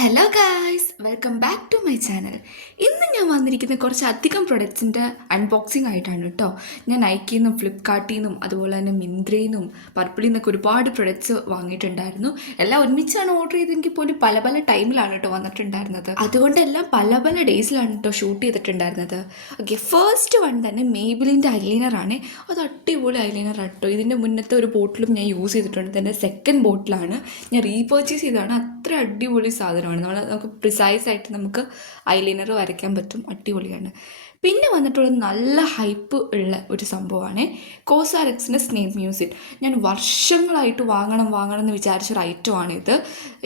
Hello guys, welcome back to my channel. ഇന്ന് ഞാൻ വന്നിരിക്കുന്ന കുറച്ചധികം പ്രൊഡക്ട്സിൻ്റെ അൺബോക്സിംഗ് ആയിട്ടാണ് കേട്ടോ. ഞാൻ നൈക്കിയിൽ നിന്നും ഫ്ലിപ്കാർട്ടിൽ നിന്നും അതുപോലെ തന്നെ മിന്ത്രയിൽ നിന്നും പർപ്പിളിൽ നിന്നൊക്കെ ഒരുപാട് പ്രൊഡക്ട്സ് വാങ്ങിയിട്ടുണ്ടായിരുന്നു. എല്ലാം ഒരുമിച്ചാണ് ഓർഡർ ചെയ്തെങ്കിൽ പോലും പല പല ടൈമിലാണ് കേട്ടോ വന്നിട്ടുണ്ടായിരുന്നത്. അതുകൊണ്ടെല്ലാം പല പല ഡേയ്സിലാണ് കേട്ടോ ഷൂട്ട് ചെയ്തിട്ടുണ്ടായിരുന്നത്. ഓക്കെ, ഫസ്റ്റ് വൺ തന്നെ മേബിലിൻ്റെ ഐലൈനറാണ്. അത് അടിപൊളി ഐലൈനർ കേട്ടോ. ഇതിൻ്റെ മുന്നത്തെ ഒരു ബോട്ടിലും ഞാൻ യൂസ് ചെയ്തിട്ടുണ്ട്. ഇതിൻ്റെ സെക്കൻഡ് ബോട്ടിലാണ് ഞാൻ റീപർച്ചേസ് ചെയ്തതാണ്. അത്ര അടിപൊളി സാധനമാണ്. നമുക്ക് പ്രിസൈസ് ആയിട്ട് നമുക്ക് ഐലൈനർ വരയ്ക്കാൻ പറ്റും. അടിപൊളിയാണ്. പിന്നെ വന്നിട്ടുള്ളത് നല്ല ഹൈപ്പ് ഉള്ള ഒരു സംഭവമാണ് കോസാറെക്സിൻ്റെ സ്നേക് മ്യൂസിക്. ഞാൻ വർഷങ്ങളായിട്ട് വാങ്ങണം എന്ന് വിചാരിച്ചൊരു ഐറ്റമാണ് ഇത്.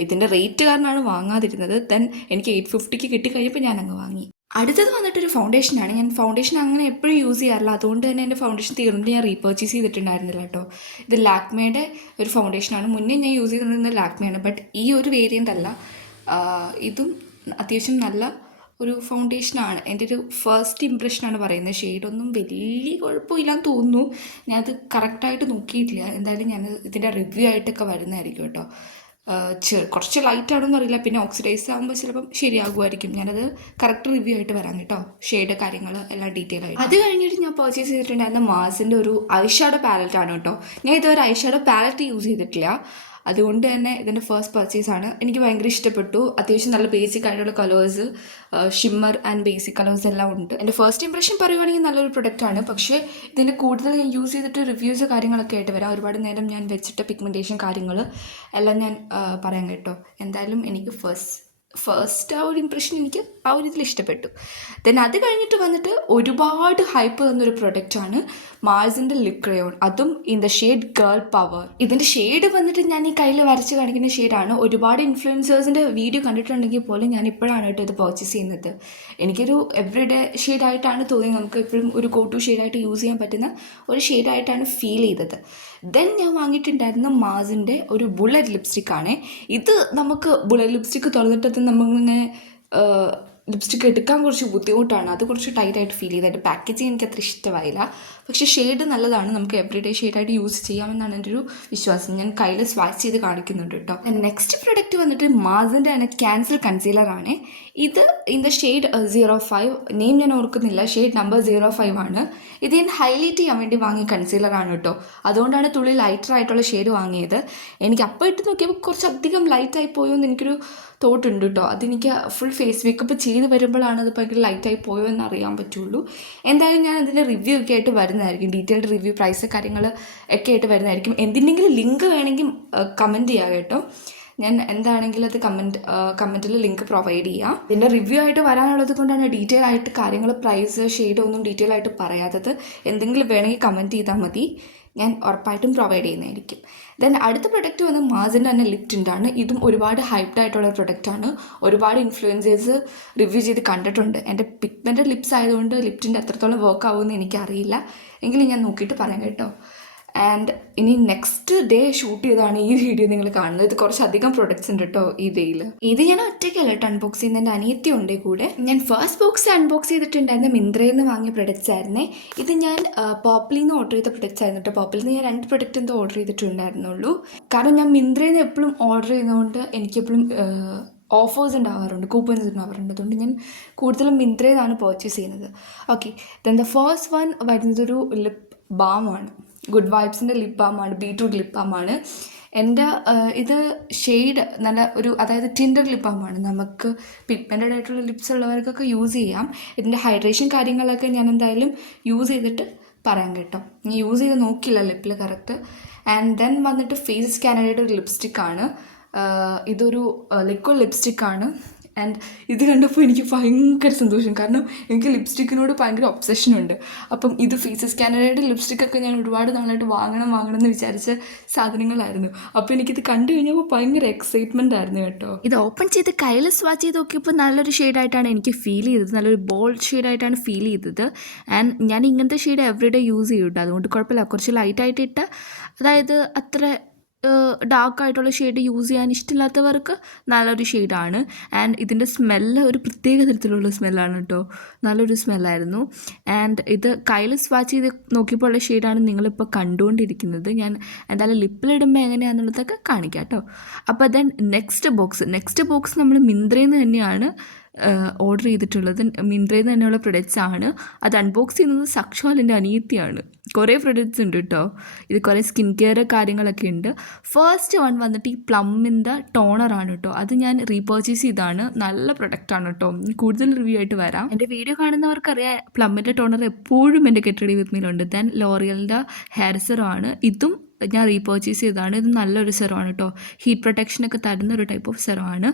ഇതിൻ്റെ റേറ്റ് കാരണമാണ് വാങ്ങാതിരുന്നത്. ദെൻ എനിക്ക് 850 കിട്ടിക്കഴിഞ്ഞപ്പോൾ ഞാൻ അങ്ങ് വാങ്ങി. അടുത്തത് വന്നിട്ടൊരു ഫൗണ്ടേഷനാണ്. ഞാൻ ഫൗണ്ടേഷൻ അങ്ങനെ എപ്പോഴും യൂസ് ചെയ്യാറില്ല. അതുകൊണ്ട് തന്നെ എൻ്റെ ഫൗണ്ടേഷൻ തീർന്നിട്ട് ഞാൻ റീപർച്ചേസ് ചെയ്തിട്ടുണ്ടായിരുന്നില്ല കേട്ടോ. ഇത് ലാക്മേയുടെ ഒരു ഫൗണ്ടേഷനാണ്. മുന്നേ ഞാൻ യൂസ് ചെയ്തിട്ടുണ്ടെങ്കിൽ ലാക്മേയാണ്. ബട്ട് ഈ ഒരു വേരിയൻ്റ് അല്ല. ഇതും അത്യാവശ്യം നല്ല ഒരു ഫൗണ്ടേഷനാണ്. എൻ്റെ ഒരു ഫസ്റ്റ് ഇംപ്രഷനാണ് പറയുന്നത്. ഷെയ്ഡൊന്നും വലിയ കുഴപ്പമില്ലാന്ന് തോന്നുന്നു. ഞാനത് കറക്റ്റായിട്ട് നോക്കിയിട്ടില്ല. എന്തായാലും ഞാൻ ഇതിൻ്റെ റിവ്യൂ ആയിട്ടൊക്കെ വരുന്നതായിരിക്കും കേട്ടോ. കുറച്ച് ലൈറ്റ് ആണെന്ന് അറിയില്ല. പിന്നെ ഓക്സിഡൈസ് ആകുമ്പോൾ ചിലപ്പം ശരിയാകുമായിരിക്കും. ഞാനത് കറക്റ്റ് റിവ്യൂ ആയിട്ട് വരാം കേട്ടോ. ഷെയ്ഡ് കാര്യങ്ങൾ എല്ലാം ഡീറ്റെയിൽ ആയിട്ട്. അത് കഴിഞ്ഞിട്ട് ഞാൻ പർച്ചേസ് ചെയ്തിട്ടുണ്ടായിരുന്ന മാസിൻ്റെ ഒരു ഐഷാഡോ പാലറ്റാണ് കേട്ടോ. ഞാൻ ഇതുവരെ ഐഷാഡോ പാലറ്റ് യൂസ് ചെയ്തിട്ടില്ല. അതുകൊണ്ട് തന്നെ ഇതിൻ്റെ ഫസ്റ്റ് പർച്ചേസാണ്. എനിക്ക് ഭയങ്കര ഇഷ്ടപ്പെട്ടു. അത്യാവശ്യം നല്ല ബേസിക് ആയിട്ടുള്ള colours, shimmer and basic colours എല്ലാം ഉണ്ട്. എൻ്റെ ഫസ്റ്റ് ഇംപ്രഷൻ പറയുവാണെങ്കിൽ നല്ലൊരു പ്രൊഡക്റ്റാണ്. പക്ഷേ ഇതിൻ്റെ കൂടുതൽ ഞാൻ യൂസ് ചെയ്തിട്ട് റിവ്യൂസ് കാര്യങ്ങളൊക്കെ ആയിട്ട് വരാം. ഒരുപാട് നേരം ഞാൻ വെച്ചിട്ട് പിഗ്മെൻറ്റേഷൻ കാര്യങ്ങൾ എല്ലാം ഞാൻ പറയാം കേട്ടോ. എന്തായാലും എനിക്ക് ഫസ്റ്റ് ആ ഒരു ഇംപ്രഷൻ എനിക്ക് ആ ഒരു ഇതിൽ ഇഷ്ടപ്പെട്ടു. ദെൻ അത് കഴിഞ്ഞിട്ട് വന്നിട്ട് ഒരുപാട് ഹൈപ്പ് തന്നൊരു പ്രൊഡക്റ്റാണ് മാർസിൻ്റെ ലിപ് ക്രയോൺ. അതും in the shade girl power. ഇതിൻ്റെ ഷെയ്ഡ് വന്നിട്ട് ഞാൻ ഈ കയ്യിൽ വരച്ച് കാണിക്കുന്ന ഷെയ്ഡാണ്. ഒരുപാട് ഇൻഫ്ലുവൻസേഴ്സിൻ്റെ വീഡിയോ കണ്ടിട്ടുണ്ടെങ്കിൽ പോലും ഞാൻ ഇപ്പോഴാണ് കേട്ടോ ഇത് പർച്ചേസ് ചെയ്യുന്നത്. എനിക്കൊരു എവറിഡേ ഷെയ്ഡായിട്ടാണ് തോന്നിയത്. നമുക്ക് എപ്പോഴും ഒരു ഗോ ടു ഷെയ്ഡായിട്ട് യൂസ് ചെയ്യാൻ പറ്റുന്ന ഒരു ഷെയ്ഡായിട്ടാണ് ഫീൽ ചെയ്തത്. ദെൻ ഞാൻ വാങ്ങിയിട്ടുണ്ടായിരുന്ന മാസിൻ്റെ ഒരു ബുള്ളറ്റ് ലിപ്സ്റ്റിക്കാണ്. ഇത് നമുക്ക് ബുള്ളറ്റ് ലിപ്സ്റ്റിക്ക് തുറന്നിട്ടത് നമുക്കിങ്ങനെ ലിപ്സ്റ്റിക്ക് എടുക്കാൻ കുറച്ച് ബുദ്ധിമുട്ടാണ്. അത് കുറച്ച് ടൈറ്റായിട്ട് ഫീൽ ചെയ്ത്. എൻ്റെ പാക്കേജിങ് എനിക്ക് അത്ര ഇഷ്ടമായില്ല. പക്ഷേ ഷെയ്ഡ് നല്ലതാണ്. നമുക്ക് എവറിഡേ ഷെയ്ഡായിട്ട് യൂസ് ചെയ്യാമെന്നാണ് എൻ്റെ ഒരു വിശ്വാസം. ഞാൻ കയ്യിൽ സ്വാച്ച് ചെയ്ത് കാണിക്കുന്നുണ്ട് കേട്ടോ. നെക്സ്റ്റ് പ്രൊഡക്റ്റ് വന്നിട്ട് മാസിൻ്റെ തന്നെ ക്യാൻസർ കൺസീലറാണ്. ഇത് ഇൻ ദ ഷെയ്ഡ് 05. നെയിം ഞാൻ ഓർക്കുന്നില്ല. ഷെയ്ഡ് നമ്പർ 05 ആണ്. ഇത് ഞാൻ ഹൈലൈറ്റ് ചെയ്യാൻ വേണ്ടി വാങ്ങിയ കൺസീലറാണ് കേട്ടോ. അതുകൊണ്ടാണ് തുള്ളി ലൈറ്റർ ആയിട്ടുള്ള ഷെയ്ഡ് വാങ്ങിയത്. എനിക്ക് അപ്പോൾ ഇട്ട് നോക്കിയപ്പോൾ കുറച്ചധികം ലൈറ്റായി പോയോ എന്ന് എനിക്കൊരു തോട്ടുണ്ട് കേട്ടോ. അതെനിക്ക് ഫുൾ ഫേസ് മേക്കപ്പ് ചെയ്ത് വരുമ്പോഴാണ് അത് ഭയങ്കര ലൈറ്റായി പോയോ എന്ന് അറിയാൻ പറ്റുള്ളൂ. എന്തായാലും ഞാൻ അതിൻ്റെ റിവ്യൂ ഒക്കെ ആയിട്ട് വരുന്നതായിരിക്കും. ഡീറ്റെയിൽഡ് റിവ്യൂ, പ്രൈസ് കാര്യങ്ങൾ ഒക്കെ ആയിട്ട് വരുന്നതായിരിക്കും. എന്തിനെങ്കിലും ലിങ്ക് വേണമെങ്കിൽ കമൻറ്റ് ചെയ്യാം കേട്ടോ. ഞാൻ എന്താണെങ്കിലും അത് കമൻറ്റിൽ ലിങ്ക് പ്രൊവൈഡ് ചെയ്യാം. ഇതിൻ്റെ റിവ്യൂ ആയിട്ട് വരാനുള്ളത് കൊണ്ടാണ് ഡീറ്റെയിൽ ആയിട്ട് കാര്യങ്ങൾ, പ്രൈസ്, ഷെയ്ഡ് ഒന്നും ഡീറ്റെയിൽ ആയിട്ട് പറയാത്തത്. എന്തെങ്കിലും വേണമെങ്കിൽ കമൻറ്റ് ചെയ്താൽ മതി. ഞാൻ ഉറപ്പായിട്ടും പ്രൊവൈഡ് ചെയ്യുന്നതായിരിക്കും. ദെൻ അടുത്ത പ്രൊഡക്റ്റ് വന്ന് മാസിൻ്റെ തന്നെ ലിപ് ടിൻ്റാണ്. ഇതും ഒരുപാട് ഹൈപ്ഡ് ആയിട്ടുള്ള പ്രൊഡക്റ്റാണ്. ഒരുപാട് ഇൻഫ്ലുവൻസേഴ്സ് റിവ്യൂ ചെയ്ത് കണ്ടിട്ടുണ്ട്. എൻ്റെ പിഗ്മെൻറ്റഡ് ലിപ്സ് ആയതുകൊണ്ട് ലിപ് ടിൻ്റ് എത്രത്തോളം വർക്ക് ആവുമെന്ന് എനിക്കറിയില്ല. എങ്കിലും ഞാൻ നോക്കിയിട്ട് പറയാം കേട്ടോ. ആൻഡ് ഇനി നെക്സ്റ്റ് ഡേ ഷൂട്ട് ചെയ്താണ് ഈ വീഡിയോ നിങ്ങൾ കാണുന്നത്. ഇത് കുറച്ചധികം പ്രൊഡക്ട്സ് ഉണ്ട് കേട്ടോ ഈ ഡേയിൽ. ഇത് ഞാൻ ഒറ്റയ്ക്കല്ല കേട്ടോ അൺബോക്സ് ചെയ്യുന്നത്. എൻ്റെ അനിയത്തി ഉണ്ട് കൂടെ. ഞാൻ ഫസ്റ്റ് ബോക്സ് അൺബോക്സ് ചെയ്തിട്ടുണ്ടായിരുന്ന മിന്ത്രയിൽ നിന്ന് വാങ്ങിയ പ്രൊഡക്ട്സ് ആയിരുന്നേ. ഇത് ഞാൻ പോപ്പിളിൽ നിന്ന് ഓർഡർ ചെയ്ത പ്രൊഡക്ട്സ് ആയിരുന്നു കേട്ടോ. പോപ്പിളിൽ നിന്ന് ഞാൻ 2 പ്രൊഡക്റ്റ് എന്തോ ഓർഡർ ചെയ്തിട്ടുണ്ടായിരുന്നുള്ളൂ. കാരണം ഞാൻ മിന്ത്രയിൽ നിന്ന് എപ്പോഴും ഓർഡർ ചെയ്യുന്നതുകൊണ്ട് എനിക്കെപ്പോഴും ഓഫേഴ്സ് ഉണ്ടാവാറുണ്ട്, കൂപ്പൺസ് ഉണ്ടാവാറുണ്ട്. അതുകൊണ്ട് ഞാൻ കൂടുതലും മിന്ത്രയിൽ നിന്നാണ് പർച്ചേസ് ചെയ്യുന്നത്. Okay, then the first one വരുന്നതൊരു ലിപ് ബാമാണ്. ഗുഡ് വൈബ്സിൻ്റെ ലിപ് ബാമാണ്. ബീറ്റ്റൂട്ട് ലിപ് ബാമാണ്. എൻ്റെ ഇത് ഷെയ്ഡ് നല്ല ഒരു, അതായത് ടിൻഡർ ലിപ് ബാമാണ്. നമുക്ക് പിഗ്മെൻറ്റഡ് ആയിട്ടുള്ള ലിപ്സ് ഉള്ളവർക്കൊക്കെ യൂസ് ചെയ്യാം. ഇതിൻ്റെ ഹൈഡ്രേഷൻ കാര്യങ്ങളൊക്കെ ഞാൻ എന്തായാലും യൂസ് ചെയ്തിട്ട് പറയാം കേട്ടോ. ഞാൻ യൂസ് ചെയ്ത് നോക്കിയില്ല ലിപ്പിൽ കറക്റ്റ്. ആൻഡ് ദെൻ വന്നിട്ട് ഫേസ് സ്കാനറയുടെ ഒരു ലിപ്സ്റ്റിക്കാണ്. ഇതൊരു ലിക്വിഡ് ലിപ്സ്റ്റിക്കാണ്. ആൻഡ് ഇത് കണ്ടപ്പോൾ എനിക്ക് ഭയങ്കര സന്തോഷം. കാരണം എനിക്ക് ലിപ്സ്റ്റിക്കിനോട് ഭയങ്കര ഒബ്സഷനുണ്ട്. അപ്പം ഇത് ഫേസ് സ്കാനറയുടെ ലിപ്സ്റ്റിക്കൊക്കെ ഞാൻ ഒരുപാട് നാളായിട്ട് വാങ്ങണം എന്ന് വിചാരിച്ച സാധനങ്ങളായിരുന്നു. അപ്പോൾ എനിക്കിത് കണ്ടു കഴിഞ്ഞപ്പോൾ ഭയങ്കര എക്സൈറ്റ്മെൻ്റ് ആയിരുന്നു കേട്ടോ. ഇത് ഓപ്പൺ ചെയ്ത് കയ്യിൽ സ്വാച്ച് ചെയ്ത് നോക്കിയപ്പോൾ നല്ലൊരു ഷെയ്ഡായിട്ടാണ് എനിക്ക് ഫീൽ ചെയ്തത്. നല്ലൊരു ബോൾഡ് ഷെയ്ഡായിട്ടാണ് ഫീൽ ചെയ്തത്. ആൻഡ് ഞാൻ ഇങ്ങനത്തെ ഷെയ്ഡ് എവറിഡേ യൂസ് ചെയ്യും കേട്ടോ. അതുകൊണ്ട് കുഴപ്പമില്ല. കുറച്ച് ലൈറ്റായിട്ട് ഇട്ട്, അതായത് അത്ര ഡാർക്കായിട്ടുള്ള ഷെയ്ഡ് യൂസ് ചെയ്യാൻ ഇഷ്ടമില്ലാത്തവർക്ക് നല്ലൊരു ഷെയ്ഡാണ്. ആൻഡ് ഇതിൻ്റെ സ്മെല്ല് ഒരു പ്രത്യേക തരത്തിലുള്ള സ്മെല്ലാണ് കേട്ടോ, നല്ലൊരു സ്മെല്ലായിരുന്നു. ആൻഡ് ഇത് കയ്യിൽ സ്വാച്ച് ചെയ്ത് നോക്കിയപ്പോൾ ഉള്ള ഷെയ്ഡാണ് നിങ്ങളിപ്പോൾ കണ്ടുകൊണ്ടിരിക്കുന്നത്. ഞാൻ എന്തായാലും ലിപ്പിലിടുമ്പോൾ എങ്ങനെയാണെന്നുള്ളതൊക്കെ കാണിക്കാം കേട്ടോ. അപ്പോൾ ദെൻ നെക്സ്റ്റ് ബോക്സ് നമ്മൾ മിന്ത്രയിൽ നിന്ന് തന്നെയാണ് ഓർഡർ ചെയ്തിട്ടുള്ളത്. മിന്ത്രയിൽ നിന്ന് തന്നെയുള്ള പ്രൊഡക്റ്റ്സ് ആണ്. അത് അൺബോക്സ് ചെയ്യുന്നത് സക്ഷാലിൻ്റെ അനിയത്തിയാണ്. കുറേ പ്രൊഡക്റ്റ്സ് ഉണ്ട് കേട്ടോ, ഇത് കുറേ സ്കിൻ കെയർ കാര്യങ്ങളൊക്കെ ഉണ്ട്. ഫസ്റ്റ് വൺ വന്നിട്ട് ഈ പ്ലമ്മിൻ്റെ ടോണറാണ് കേട്ടോ. അത് ഞാൻ റീപർച്ചേസ് ചെയ്താണ്. നല്ല പ്രൊഡക്റ്റാണ് കേട്ടോ. കൂടുതൽ റിവ്യൂ ആയിട്ട് വരാം. എൻ്റെ വീഡിയോ കാണുന്നവർക്കറിയാം പ്ലമ്മിൻ്റെ ടോണർ എപ്പോഴും എൻ്റെ ഗെറ്റ് റെഡി വിത്ത് മീലുണ്ട്. ദെൻ ലോറിയലിൻ്റെ ഹെയർ സെറമാണ്. ഇതും ഞാൻ റീപർച്ചേസ് ചെയ്തതാണ്. ഇത് നല്ലൊരു സെറമാണ് കേട്ടോ, ഹീറ്റ് പ്രൊട്ടക്ഷനൊക്കെ തരുന്ന ഒരു ടൈപ്പ് ഓഫ് സെറമാണ്.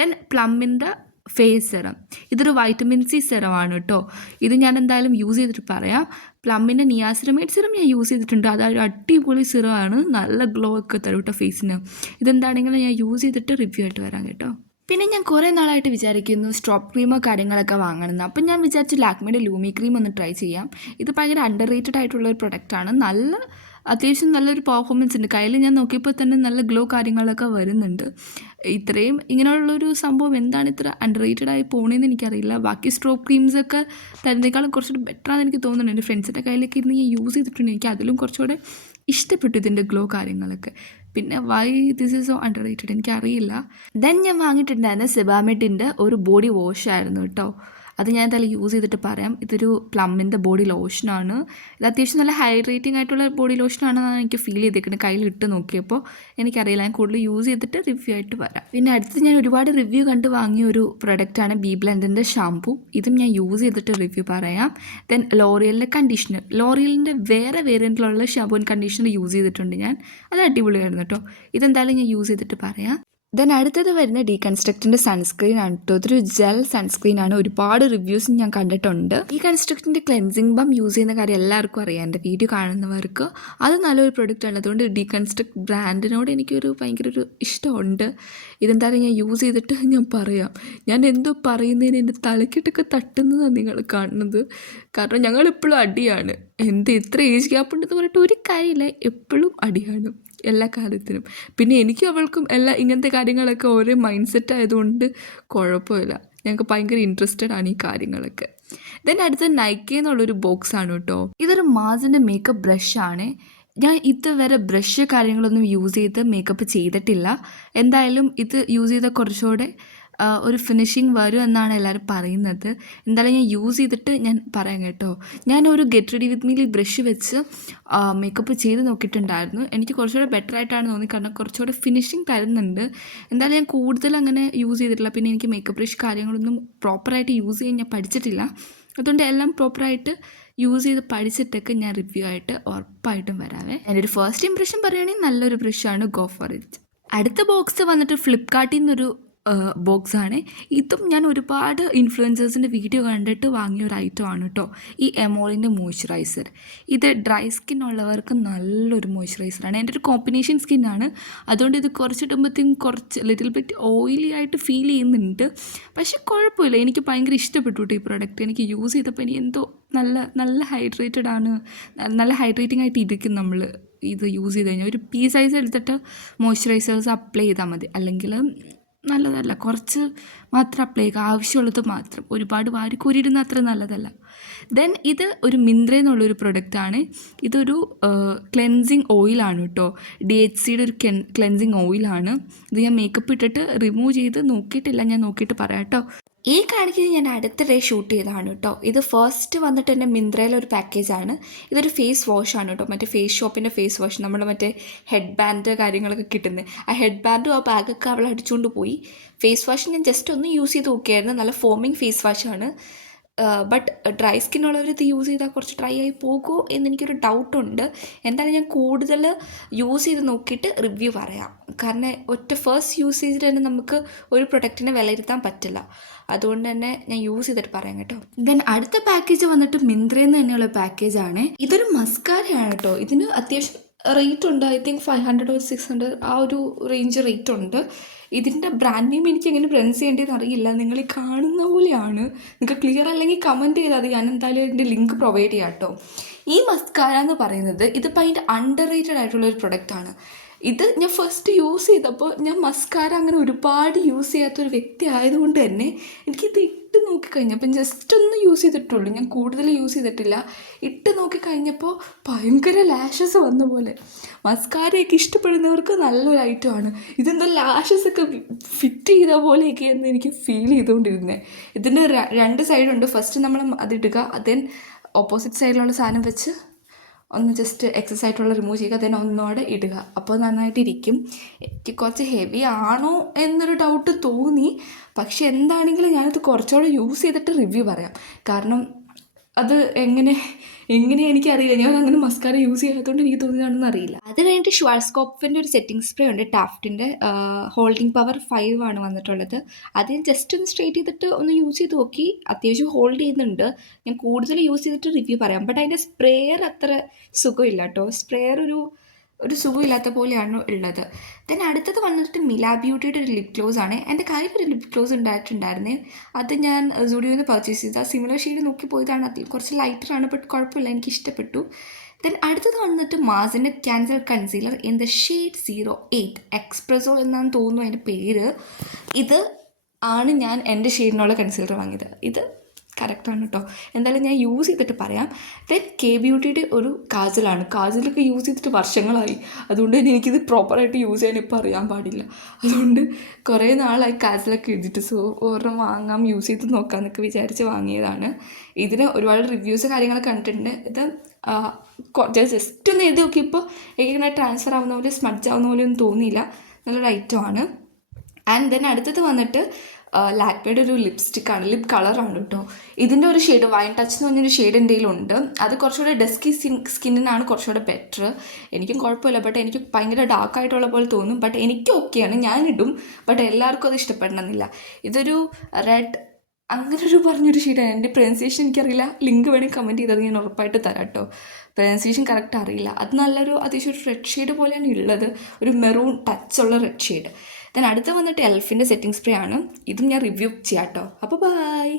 ദെൻ പ്ലമ്മിൻ്റെ ഫേസ് സെറം, ഇതൊരു വൈറ്റമിൻ സി സെറമാണ് കേട്ടോ. ഇത് ഞാൻ എന്തായാലും യൂസ് ചെയ്തിട്ട് പറയാം. പ്ലമ്മിൻ്റെ നിയാസിനമൈഡ് സെറം ഞാൻ യൂസ് ചെയ്തിട്ടുണ്ട്. അതൊരു അടിപൊളി സെറമാണ്, നല്ല ഗ്ലോ ഒക്കെ തരും കേട്ടോ ഫേസിന്. ഇതെന്താണെങ്കിലും ഞാൻ യൂസ് ചെയ്തിട്ട് റിവ്യൂ ആയിട്ട് വരാം കേട്ടോ. പിന്നെ ഞാൻ കുറേ നാളായിട്ട് വിചാരിക്കുന്നു സ്ട്രോപ്പ് ക്രീമോ കാര്യങ്ങളൊക്കെ വാങ്ങണമെന്ന്. അപ്പം ഞാൻ വിചാരിച്ചു ലാക്മിയുടെ ലൂമി ക്രീം ഒന്ന് ട്രൈ ചെയ്യാം. ഇത് ഭയങ്കര അണ്ടർ റേറ്റഡ് ആയിട്ടുള്ള ഒരു പ്രൊഡക്റ്റാണ്. അത്യാവശ്യം നല്ലൊരു പെർഫോമൻസ് ഉണ്ട്. കയ്യിൽ ഞാൻ നോക്കിയപ്പോൾ തന്നെ നല്ല ഗ്ലോ കാര്യങ്ങളൊക്കെ വരുന്നുണ്ട്. ഇത്രയും ഇങ്ങനെയുള്ളൊരു സംഭവം എന്താണ് ഇത്ര അണ്ടർ റേറ്റഡ് ആയി പോകണമെന്ന് എനിക്കറിയില്ല. ബാക്കി സ്ട്രോപ്പ് ക്രീംസൊക്കെ തരുന്നേക്കാളും കുറച്ചുകൂടി ബെറ്ററാണെന്ന് എനിക്ക് തോന്നുന്നുണ്ട്. എൻ്റെ ഫ്രണ്ട്സിൻ്റെ കയ്യിലൊക്കെ ഇരുന്ന് ഞാൻ യൂസ് ചെയ്തിട്ടുണ്ട്. എനിക്ക് അതിലും കുറച്ചുകൂടെ ഇഷ്ടപ്പെട്ടു ഇതിൻ്റെ ഗ്ലോ കാര്യങ്ങളൊക്കെ. പിന്നെ why this is so under rated എനിക്കറിയില്ല. ദെൻ ഞാൻ വാങ്ങിയിട്ടുണ്ടായിരുന്ന സെബാമെഡിൻ്റെ ഒരു ബോഡി വാഷായിരുന്നു കേട്ടോ. അത് ഞാൻ എന്തായാലും യൂസ് ചെയ്തിട്ട് പറയാം. ഇതൊരു പ്ലമ്മിൻ്റെ ബോഡി ലോഷനാണ്. ഇത് അത്യാവശ്യം നല്ല ഹൈഡ്രേറ്റിംഗ് ആയിട്ടുള്ള ബോഡി ലോഷനാണെന്നാണ് എനിക്ക് ഫീൽ ചെയ്തേക്കുന്നത്. കയ്യിൽ ഇട്ട് നോക്കിയപ്പോൾ എനിക്കറിയില്ല. ഞാൻ കൂടുതൽ യൂസ് ചെയ്തിട്ട് റിവ്യൂ ആയിട്ട് വരാം. പിന്നെ അടുത്ത് ഞാൻ ഒരുപാട് റിവ്യൂ കണ്ട് വാങ്ങിയ ഒരു പ്രൊഡക്റ്റാണ് ബി ബ്ലെൻഡിൻ്റെ ഷാമ്പൂ. ഇതും ഞാൻ യൂസ് ചെയ്തിട്ട് റിവ്യൂ പറയാം. ദെൻ ലോറിയലിൻ്റെ കണ്ടീഷണർ, ലോറിയലിൻ്റെ വേറെ വേരിയൻറ്റിലുള്ള ഷാമ്പൂ ആൻഡ് കണ്ടീഷണർ യൂസ് ചെയ്തിട്ടുണ്ട് ഞാൻ. അത് അടിപൊളിയായിരുന്നു കേട്ടോ. ഇതെന്തായാലും ഞാൻ യൂസ് ചെയ്തിട്ട് പറയാം. ദെൻ അടുത്തത് വരുന്ന ഡീകൺസ്ട്രക്റ്റിൻ്റെ സൺസ്ക്രീൻ ആണ് കേട്ടോ. ഇതൊരു ജെൽ സൺസ്ക്രീനാണ്. ഒരുപാട് റിവ്യൂസ് ഞാൻ കണ്ടിട്ടുണ്ട്. ഡീകൺസ്ട്രക്റ്റിൻ്റെ ക്ലെൻസിങ് ബം യൂസ് ചെയ്യുന്ന കാര്യം എല്ലാവർക്കും അറിയാം, എൻ്റെ വീഡിയോ കാണുന്നവർക്ക്. അത് നല്ലൊരു പ്രൊഡക്റ്റാണ്. അതുകൊണ്ട് ഡീകൺസ്ട്രക്ട് ബ്രാൻഡിനോട് എനിക്കൊരു ഭയങ്കര ഒരു ഇഷ്ടമുണ്ട്. ഇതെന്തായാലും ഞാൻ യൂസ് ചെയ്തിട്ട് ഞാൻ പറയാം. ഞാൻ എന്തോ പറയുന്നതിന് എൻ്റെ തലക്കിട്ടൊക്കെ തട്ടുന്നതാണ് നിങ്ങൾ കാണുന്നത്. കാരണം ഞങ്ങളെപ്പോഴും അടിയാണ്. ഇത്ര ഏജ് ഗ്യാപ്പ് ഉണ്ടെന്ന് പറഞ്ഞിട്ട് ഒരു കാര്യമില്ല, എപ്പോഴും അടിയാണ് എല്ലാ കാര്യത്തിനും. പിന്നെ എനിക്കും അവൾക്കും ഇങ്ങനത്തെ കാര്യങ്ങളൊക്കെ ഒരേ മൈൻഡ് സെറ്റ് ആയതുകൊണ്ട് കുഴപ്പമില്ല. ഞങ്ങൾക്ക് ഭയങ്കര ഇൻട്രസ്റ്റഡ് ആണ് ഈ കാര്യങ്ങളൊക്കെ. ദെൻ അടുത്ത നൈക്കി എന്നുള്ളൊരു ബോക്സാണ് കേട്ടോ. ഇതൊരു മാസിൻ്റെ മേക്കപ്പ് ബ്രഷാണ്. ഞാൻ ഇതുവരെ ബ്രഷ് കാര്യങ്ങളൊന്നും യൂസ് ചെയ്ത് മേക്കപ്പ് ചെയ്തിട്ടില്ല. എന്തായാലും ഇത് യൂസ് ചെയ്ത കുറച്ചുകൂടെ ഒരു ഫിനിഷിങ് വരും എന്നാണ് എല്ലാവരും പറയുന്നത്. എന്തായാലും ഞാൻ യൂസ് ചെയ്തിട്ട് ഞാൻ പറയാം കേട്ടോ. ഞാനൊരു ഗെറ്റ് റെഡി വിത്ത് മീൽ ബ്രഷ് വെച്ച് മേക്കപ്പ് ചെയ്ത് നോക്കിയിട്ടുണ്ടായിരുന്നു. എനിക്ക് കുറച്ചുകൂടെ ബെറ്റർ ആയിട്ടാണ് തോന്നി, കാരണം കുറച്ചുകൂടെ ഫിനിഷിങ് തരുന്നുണ്ട്. എന്തായാലും ഞാൻ കൂടുതൽ അങ്ങനെ യൂസ് ചെയ്തിട്ടില്ല. പിന്നെ എനിക്ക് മേക്കപ്പ് ബ്രഷ് കാര്യങ്ങളൊന്നും പ്രോപ്പറായിട്ട് യൂസ് ചെയ്യാൻ ഞാൻ പഠിച്ചിട്ടില്ല. അതുകൊണ്ട് എല്ലാം പ്രോപ്പറായിട്ട് യൂസ് ചെയ്ത് പഠിച്ചിട്ടൊക്കെ ഞാൻ റിവ്യൂ ആയിട്ട് ഉറപ്പായിട്ടും വരാവേ. എൻ്റെ ഒരു ഫസ്റ്റ് ഇംപ്രഷൻ പറയുകയാണെങ്കിൽ നല്ലൊരു ബ്രഷാണ്, ഗോ ഫോർ ഇറ്റ്. അടുത്ത ബോക്സ് വന്നിട്ട് ഫ്ലിപ്കാർട്ടിൽ നിന്നൊരു ബോക്സാണ്. ഇതും ഞാൻ ഒരുപാട് ഇൻഫ്ലുവൻസേഴ്സിൻ്റെ വീഡിയോ കണ്ടിട്ട് വാങ്ങിയ ഒരു ഐറ്റമാണ് കേട്ടോ. ഈ എമോളിൻ്റെ മോയ്സ്ചറൈസർ. ഇത് ഡ്രൈ സ്കിൻ ഉള്ളവർക്ക് നല്ലൊരു മോയ്സ്ചറൈസറാണ്. എൻ്റെ ഒരു കോമ്പിനേഷൻ സ്കിന്നാണ്. അതുകൊണ്ട് ഇത് കുറച്ചിടുമ്പോഴത്തേക്കും കുറച്ച് ലിറ്റിൽ ബിറ്റ് ഓയിലി ആയിട്ട് ഫീൽ ചെയ്യുന്നുണ്ട്. പക്ഷെ കുഴപ്പമില്ല, എനിക്ക് ഭയങ്കര ഇഷ്ടപ്പെട്ടു കേട്ടോ ഈ പ്രോഡക്റ്റ്. എനിക്ക് യൂസ് ചെയ്തപ്പോൾ എനിക്ക് എന്തോ നല്ല ഹൈഡ്രേറ്റഡ് ആണ്, നല്ല ഹൈഡ്രേറ്റിംഗ് ആയിട്ട് ഇരിക്കും. നമ്മൾ ഇത് യൂസ് ചെയ്ത് കഴിഞ്ഞാൽ ഒരു പീ സൈസ് എടുത്തിട്ട് മോയ്സ്ചറൈസേഴ്സ് അപ്ലൈ ചെയ്താൽ മതി. അല്ലെങ്കിൽ നല്ലതല്ല, കുറച്ച് മാത്രം അപ്ലൈ ചെയ്യുക, ആവശ്യമുള്ളത് മാത്രം. ഒരുപാട് വാരി കോരിയിടുന്ന അത്ര നല്ലതല്ല. ദെൻ ഇത് ഒരു മിന്ത്രയിൽ നിന്നുള്ളൊരു പ്രൊഡക്റ്റാണ്. ഇതൊരു ക്ലെൻസിങ് ഓയിലാണ് കേട്ടോ. DHCയുടെ ഒരു ക്ലെൻസിങ് ഓയിലാണ്. ഇത് ഞാൻ മേക്കപ്പ് ഇട്ടിട്ട് റിമൂവ് ചെയ്ത് നോക്കിയിട്ടില്ല, ഞാൻ നോക്കിയിട്ട് പറയാം കേട്ടോ. ഈ കാണിക്കുന്നത് ഞാൻ അടുത്തിടെ ഷൂട്ട് ചെയ്തതാണ് കേട്ടോ. ഇത് ഫസ്റ്റ് വന്നിട്ട് എൻ്റെ മിന്ത്രയിലെ ഒരു പാക്കേജാണ്. ഇതൊരു ഫേസ് വാഷാണ് കേട്ടോ. മറ്റേ ഫേസ് ഷോപ്പിൻ്റെ ഫേസ് വാഷ്, നമ്മുടെ മറ്റേ ഹെഡ് ബാൻഡ് കാര്യങ്ങളൊക്കെ കിട്ടുന്നത്. ആ ഹെഡ് ബാൻഡും ആ ബാഗൊക്കെ അവൾ അടിച്ചുകൊണ്ട് പോയി. ഫേസ് വാഷ് ഞാൻ ജസ്റ്റ് ഒന്ന് യൂസ് ചെയ്ത് നോക്കിയായിരുന്നു. നല്ല ഫോമിങ് ഫേസ് വാഷാണ്. ബട്ട് ഡ്രൈ സ്കിന്നുള്ളവർ ഇത് യൂസ് ചെയ്താൽ കുറച്ച് ഡ്രൈ ആയി പോകുമോ എന്നെനിക്കൊരു ഡൗട്ടുണ്ട്. എന്തായാലും ഞാൻ കൂടുതൽ യൂസ് ചെയ്ത് നോക്കിയിട്ട് റിവ്യൂ പറയാം. കാരണം ഒറ്റ ഫസ്റ്റ് യൂസേജിൽ തന്നെ നമുക്ക് ഒരു പ്രൊഡക്റ്റിനെ വിലയിരുത്താൻ പറ്റില്ല. അതുകൊണ്ട് തന്നെ ഞാൻ യൂസ് ചെയ്തിട്ട് പറയാം കേട്ടോ. ദെൻ അടുത്ത പാക്കേജ് വന്നിട്ട് മിന്ത്രയിൽ നിന്ന് തന്നെയുള്ള പാക്കേജാണ്. ഇതൊരു മസ്കാരയാണ് കേട്ടോ. ഇതിന് അത്യാവശ്യം റേറ്റ് ഉണ്ട്. ഐ തിങ്ക് 500 or 600 ആ ഒരു റേഞ്ച് റേറ്റ് ഉണ്ട്. ഇതിൻ്റെ ബ്രാൻഡ് നെയിം എനിക്ക് എങ്ങനെ പ്രൊനൗൺസ് ചെയ്യേണ്ടതെന്ന് അറിയില്ല. നിങ്ങൾ ഈ കാണുന്ന പോലെയാണ്. നിങ്ങൾക്ക് ക്ലിയർ അല്ലെങ്കിൽ കമൻറ്റ് ചെയ്താൽ ഞാൻ എന്തായാലും ഇതിൻ്റെ ലിങ്ക് പ്രൊവൈഡ് ചെയ്യാം കേട്ടോ. ഈ മസ്കാര എന്ന് പറയുന്നത് ഇതിപ്പോൾ അതിൻ്റെ അണ്ടർ റേറ്റഡ് ആയിട്ടുള്ളൊരു പ്രൊഡക്റ്റാണ്. ഇത് ഞാൻ ഫസ്റ്റ് യൂസ് ചെയ്തപ്പോൾ ഞാൻ മസ്കാര അങ്ങനെ ഒരുപാട് യൂസ് ചെയ്യാത്തൊരു വ്യക്തി ആയതുകൊണ്ട് തന്നെ എനിക്കിത് ഇട്ട് നോക്കിക്കഴിഞ്ഞപ്പം ജസ്റ്റ് ഒന്ന് യൂസ് ചെയ്തിട്ടുള്ളൂ, ഞാൻ കൂടുതൽ യൂസ് ചെയ്തിട്ടില്ല. ഇട്ട് നോക്കിക്കഴിഞ്ഞപ്പോൾ ഭയങ്കര ലാഷസ് വന്ന പോലെ. മസ്കാരയൊക്കെ ഇഷ്ടപ്പെടുന്നവർക്ക് നല്ലൊരു ഐറ്റമാണ്. ഇതെന്തോ ലാഷസൊക്കെ ഫിറ്റ് ചെയ്ത പോലെയൊക്കെയായിരുന്നു എനിക്ക് ഫീൽ ചെയ്തുകൊണ്ടിരുന്നത്. ഇതിൻ്റെ രണ്ട് സൈഡുണ്ട്. ഫസ്റ്റ് നമ്മൾ അതിടുക, ദെൻ ഓപ്പോസിറ്റ് സൈഡിലുള്ള സാധനം വെച്ച് ഒന്ന് ജസ്റ്റ് എക്സസ് ആയിട്ടുള്ള റിമൂവ് ചെയ്യുക, ദെൻ ഒന്നോടെ ഇടുക. അപ്പോൾ നന്നായിട്ടിരിക്കും. എനിക്ക് കുറച്ച് ഹെവി ആണോ എന്നൊരു ഡൗട്ട് തോന്നി. പക്ഷെ എന്താണെങ്കിലും ഞാനത് കുറച്ചുകൂടെ യൂസ് ചെയ്തിട്ട് റിവ്യൂ പറയാം. കാരണം അത് എങ്ങനെ എനിക്കറിയില്ല, ഞാൻ അങ്ങനെ മസ്കാര യൂസ് ചെയ്യാത്തതുകൊണ്ട് എനിക്ക് തോന്നിയതാണെന്ന് അറിയില്ല. അത് കഴിഞ്ഞിട്ട് ഷ്വാർസ്കോപ്പിൻ്റെ ഒരു സെറ്റിംഗ് സ്പ്രേ ഉണ്ട്, ടാഫ്റ്റിൻ്റെ. ഹോൾഡിംഗ് പവർ 5 ആണ് വന്നിട്ടുള്ളത്. അത് ഞാൻ ജസ്റ്റ് ഒന്ന് സ്ട്രേറ്റ് ചെയ്തിട്ട് ഒന്ന് യൂസ് ചെയ്ത് നോക്കി. അത്യാവശ്യം ഹോൾഡ് ചെയ്യുന്നുണ്ട്. ഞാൻ കൂടുതൽ യൂസ് ചെയ്തിട്ട് റിവ്യൂ പറയാം. ബട്ട് അതിൻ്റെ സ്പ്രേയർ അത്ര സുഖമില്ല കേട്ടോ. സ്പ്രേയർ ഒരു സുഖമില്ലാത്ത പോലെയാണ് ഉള്ളത്. ദെൻ അടുത്തത് വന്നിട്ട് മില ബ്യൂട്ടിയുടെ ഒരു ലിപ് ഗ്ലോസ് ആണ്. എൻ്റെ കയ്യിലൊരു ലിപ് ഗ്ലോസ് ഉണ്ടായിട്ടുണ്ടായിരുന്നേ, അത് ഞാൻ സുഡിയോയിൽ നിന്ന് പർച്ചേസ് ചെയ്ത സിമിലർ ഷെയ്ഡ് നോക്കി പോയതാണ്. അതിൽ കുറച്ച് ലൈറ്ററാണ്, ബട്ട് കുഴപ്പമില്ല, എനിക്ക് ഇഷ്ടപ്പെട്ടു. ദെൻ അടുത്തത് വന്നിട്ട് മാസിൻ്റെ cancer concealer in the shade 08 espresso എന്നാണ് തോന്നുന്നു അതിൻ്റെ പേര്. ഇത് ആണ് ഞാൻ എൻ്റെ ഷെയ്ഡിനുള്ള കൺസീലർ വാങ്ങിയത്. ഇത് കറക്റ്റാണ് കേട്ടോ. എന്തായാലും ഞാൻ യൂസ് ചെയ്തിട്ട് പറയാം. ദെൻ കെ ബ്യൂട്ടിയുടെ ഒരു കാജലാണ്. കാജലൊക്കെ യൂസ് ചെയ്തിട്ട് വർഷങ്ങളായി, അതുകൊണ്ട് തന്നെ എനിക്കിത് പ്രോപ്പറായിട്ട് യൂസ് ചെയ്യാൻ ഇപ്പോൾ അറിയാൻ പാടില്ല. അതുകൊണ്ട് കുറേ നാളായി കാജലൊക്കെ എഴുതിയിട്ട്. സോ ഒരെണ്ണം വാങ്ങാം, യൂസ് ചെയ്ത് നോക്കാമെന്നൊക്കെ വിചാരിച്ച് വാങ്ങിയതാണ്. ഇതിന് ഒരുപാട് റിവ്യൂസ് കാര്യങ്ങളൊക്കെ കണ്ടിട്ടുണ്ട്. ഇത് ജസ്റ്റ് ഒന്ന് എഴുതി നോക്കിയപ്പോൾ എങ്ങനെ ട്രാൻസ്ഫർ ആവുന്ന പോലെ സ്മഡ്ജ് ആവുന്ന പോലെ ഒന്നും തോന്നിയില്ല. നല്ലൊരു ഐറ്റമാണ്. ആൻഡ് ദെൻ അടുത്തത് വന്നിട്ട് ലാക്മേയുടെ ഒരു ലിപ്സ്റ്റിക്കാണ്, ലിപ് കളറാണ് കേട്ടോ. ഇതിൻ്റെ ഒരു ഷെയ്ഡ് വൈൻ ടച്ച് എന്ന് പറഞ്ഞൊരു ഷെയ്ഡ് എൻ്റെ കയ്യിലുണ്ട്. അത് കുറച്ചുകൂടെ ഡസ്കി സ്കിന്നിനാണ് കുറച്ചുകൂടെ ബെറ്റർ. എനിക്കും കുഴപ്പമില്ല, ബട്ട് എനിക്ക് ഭയങ്കര ഡാർക്കായിട്ടുള്ള പോലെ തോന്നും. ബട്ട് എനിക്ക് ഓക്കെയാണ്, ഞാനിടും. ബട്ട് എല്ലാവർക്കും അത് ഇഷ്ടപ്പെടണമെന്നില്ല. ഇതൊരു റെഡ് അങ്ങനൊരു പറഞ്ഞൊരു ഷെയ്ഡാണ്. എൻ്റെ പ്രൊനൗൺസിയേഷൻ എനിക്കറിയില്ല, ലിങ്ക് വേണമെങ്കിൽ കമൻറ്റ് ചെയ്തത് ഞാൻ ഉറപ്പായിട്ട് തരാം കേട്ടോ. പ്രൊനൗൺസിയേഷൻ കറക്റ്റ് അറിയില്ല. അത് നല്ലൊരു അത്യാവശ്യം ഒരു റെഡ് ഷെയ്ഡ് പോലെയാണ് ഉള്ളത്, ഒരു മെറൂൺ ടച്ചുള്ള റെഡ് ഷെയ്ഡ്. ദെൻ അടുത്ത് വന്നിട്ട് എൽഫിൻ്റെ സെറ്റിംഗ് സ്പ്രേ ആണ്. ഇതും ഞാൻ റിവ്യൂ ചെയ്യാം കേട്ടോ. അപ്പോൾ ബൈ.